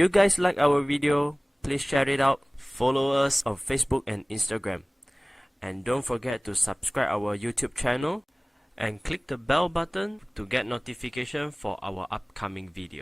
you guys like our video, please share it out, follow us on Facebook and Instagram, and don't forget to subscribe our YouTube channel and click the bell button to get notification for our upcoming video.